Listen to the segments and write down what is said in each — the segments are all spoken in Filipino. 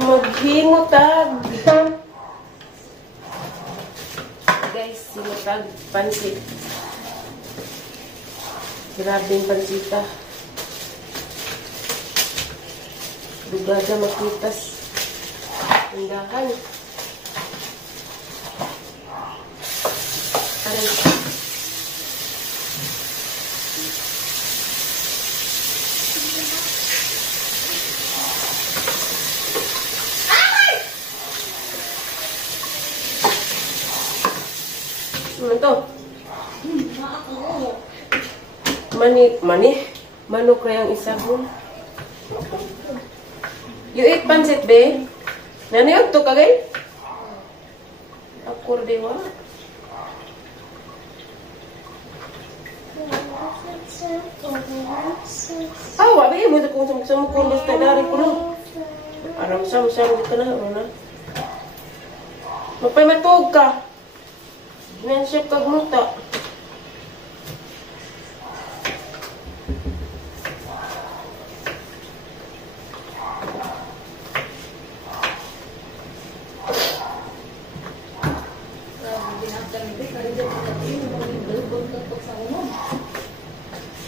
Maghimutag. Guys, himutag pansit. Grabing pansita. Dugada makitas. Tindahan. Aray. Ano to? Manok kayang isabon. You eat pancit, be? Nanayog to kagay? Akur dewa. Wabi mo ito kung sumukul basta dari ko no. Aram sam-sam dito na. Ano? Mapay matog ka. Nansip kag muta.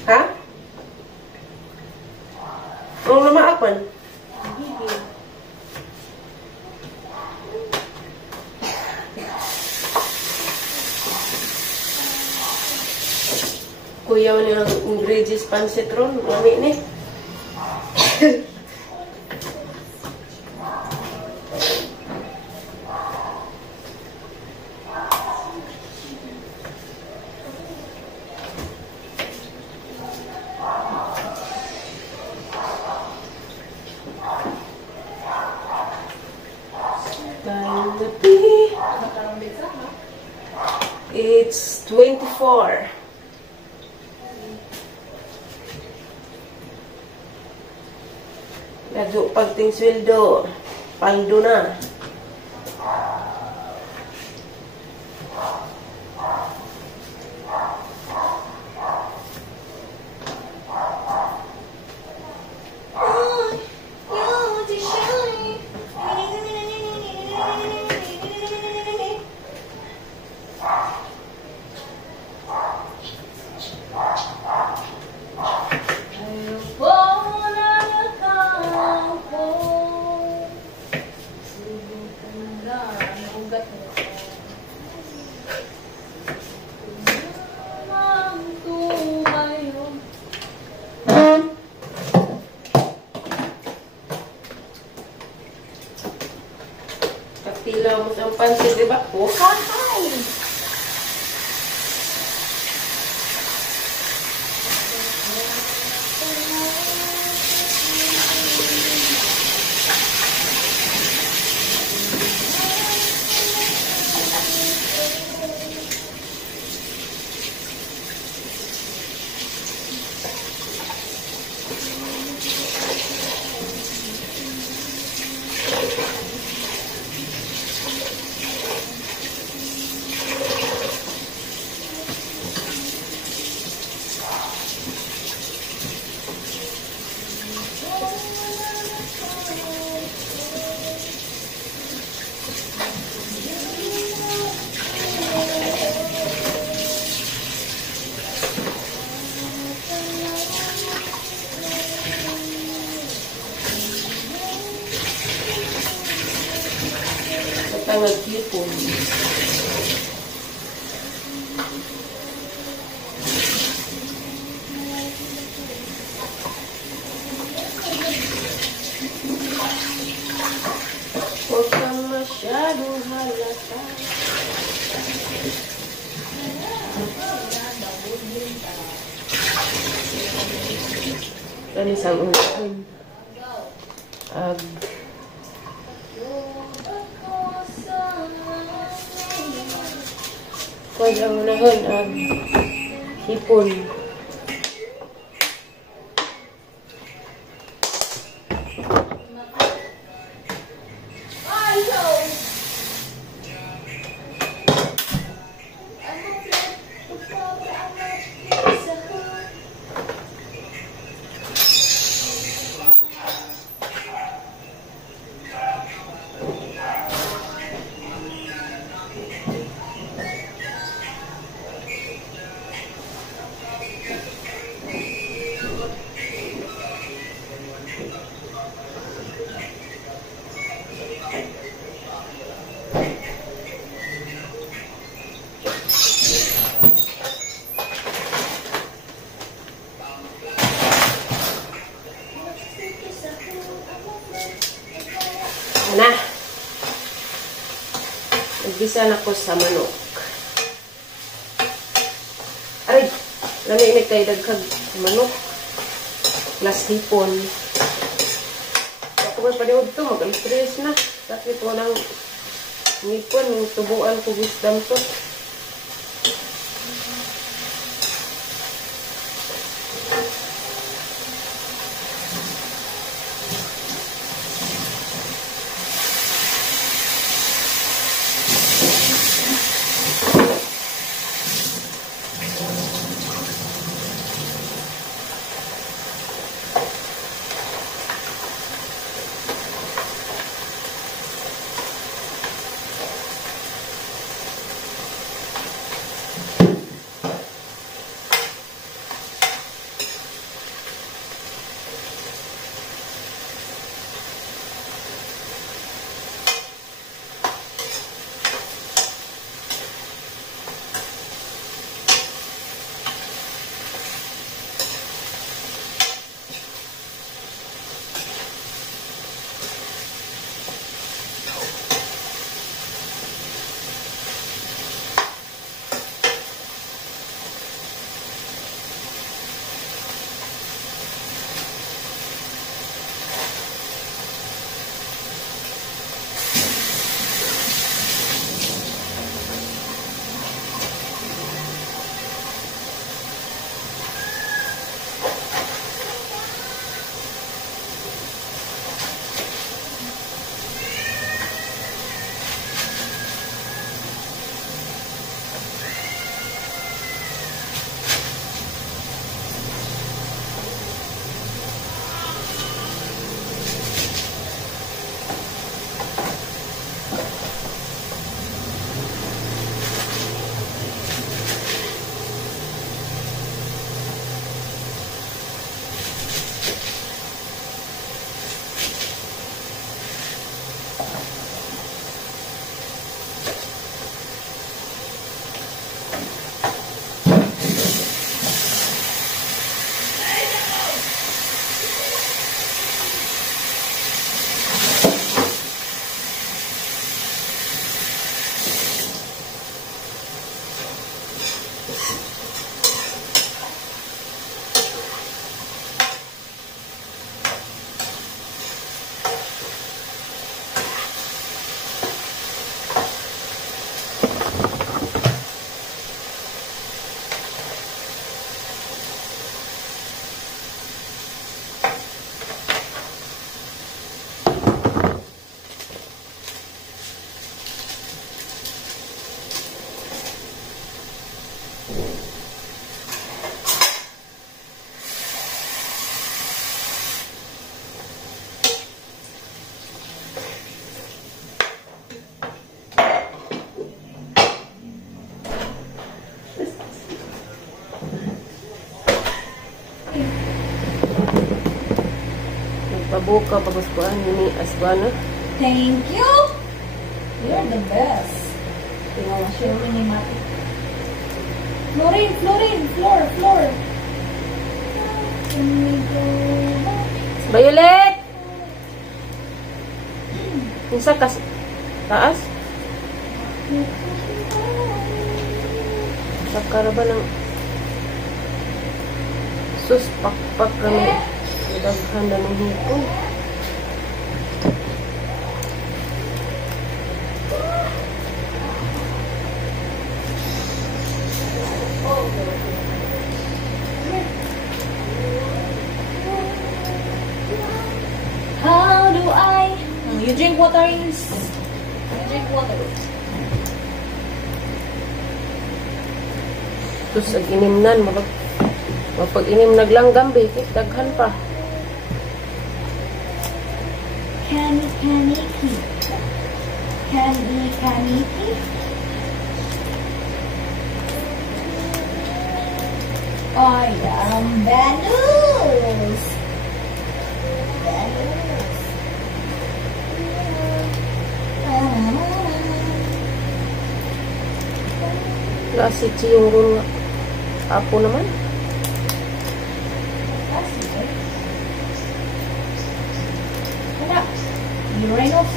Ha? Ang namaapan? Kuyaw niya ang ingredients pancit ron. Mami ni. It's 24. Lado pagting sweldo, paldo na. Kapilaw mo sa pansit, diba? Oh, hi! Tanggal tipon. Huwag kang masyadong halata. Kanisang ulan. Huwag ang unahan hipon. Na. Naggisa na ko sa manok. Aray, lami ini kay daghag manok. Plus hipon. Ako ba paliwag to, mag-alis na. Sakit walang hipon, yung tubuan ko wisdom to. Pabuka paguskuan ni Aswana. Thank you. You're the best. Tingnan mo siya ni Mati. Florine, floor. Can we go back? Violet! Isa kas taas? Sakara ba ng sus pakpak kami. Daghan na ng hipon. How do I? You drink water in. You drink water. Sus ag inimnan mapag-inim naglanggam be daghan pa. Kaniki. I am Banus. Klase yung rung apo naman. Uranus.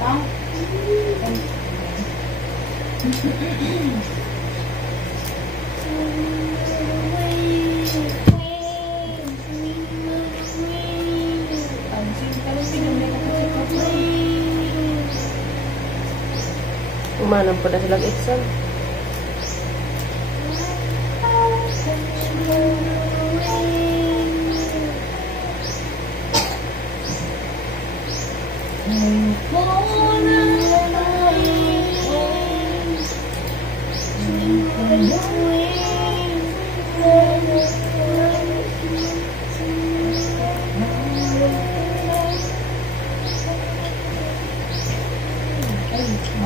Ha? Umanam pa na silang exam.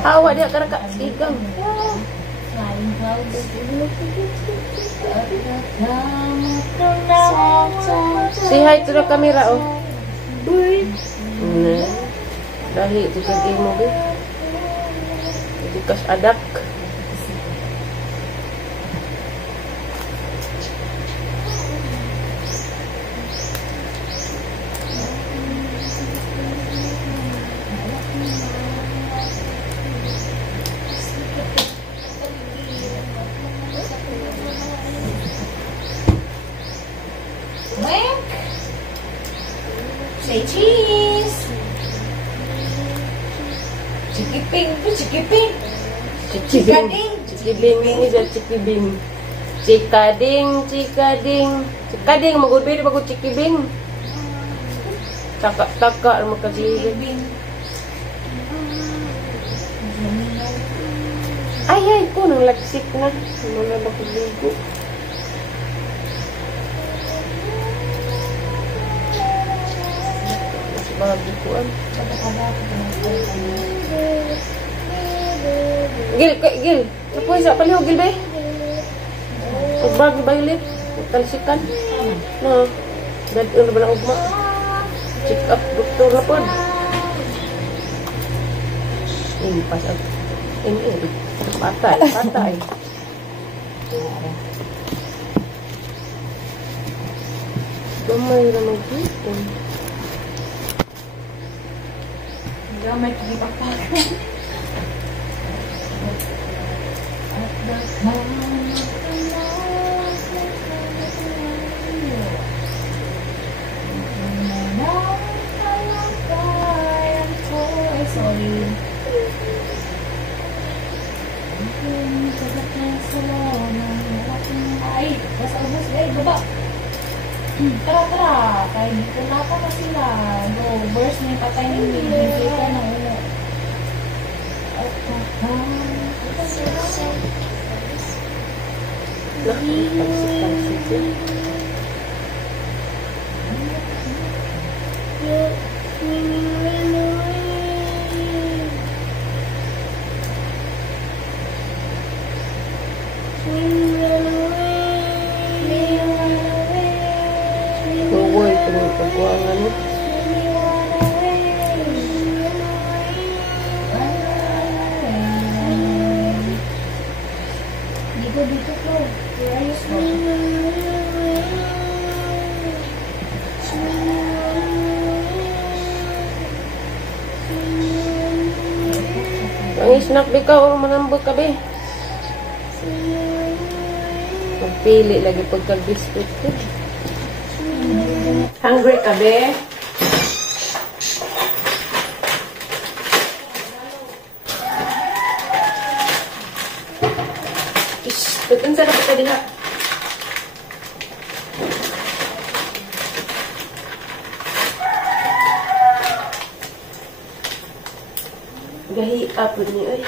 Awak dia kena kat sigang. Say hi to the camera, oh. Nah, dahi tu kaki mo be. Jadi kas adak. Wink. Say cheese. Cikiping tu cikiping. Cikibing. Cikibing ni dia cikibing. Cikading, cikading. Cikading magud be bagus cikibing. Takak-takak mo kasi. Ay ko nang lagsik na. Wala ba ko ligo? Bagi kuan. Gil. Apa sa paliw gil be? Pagbagi baylit, talsikan. No. Dad ano ba lang ugma? Check up doktor na pod. Pas ini patay. Gamay na magdito. Gamay kipakpak. Sorry. Ay, nasa ubos guys, baba. Tara. Kaya dito na pa na sila. No, burst na yung patay ng hindi ka na ulo. Talsik. Kuwoy pagkuangan mo. Dito ko. Ayos mo. Ang snack be ka o manambot ka be. Magpili lagi pagka-biscuit ko. Hungry ka be? Unsa na kita diha? Gahi apa ni ay?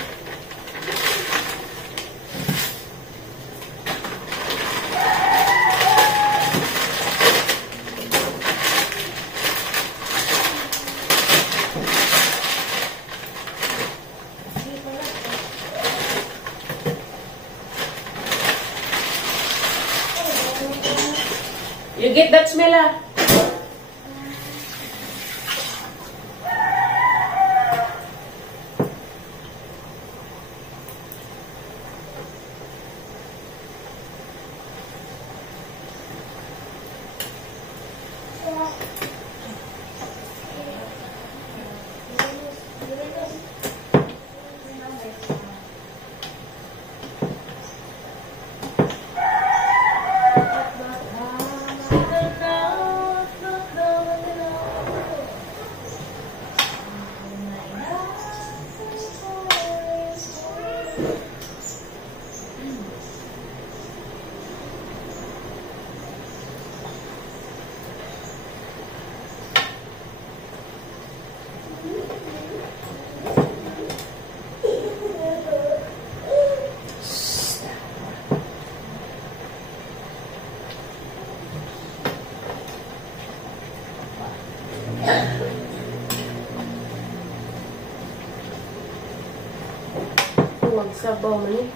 You get that smell, ah? Huwag sabaw man eh.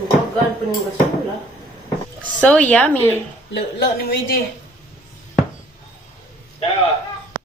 Luwagan pa ng gasula. So yummy. Lo ni mo, EJ. Dawa.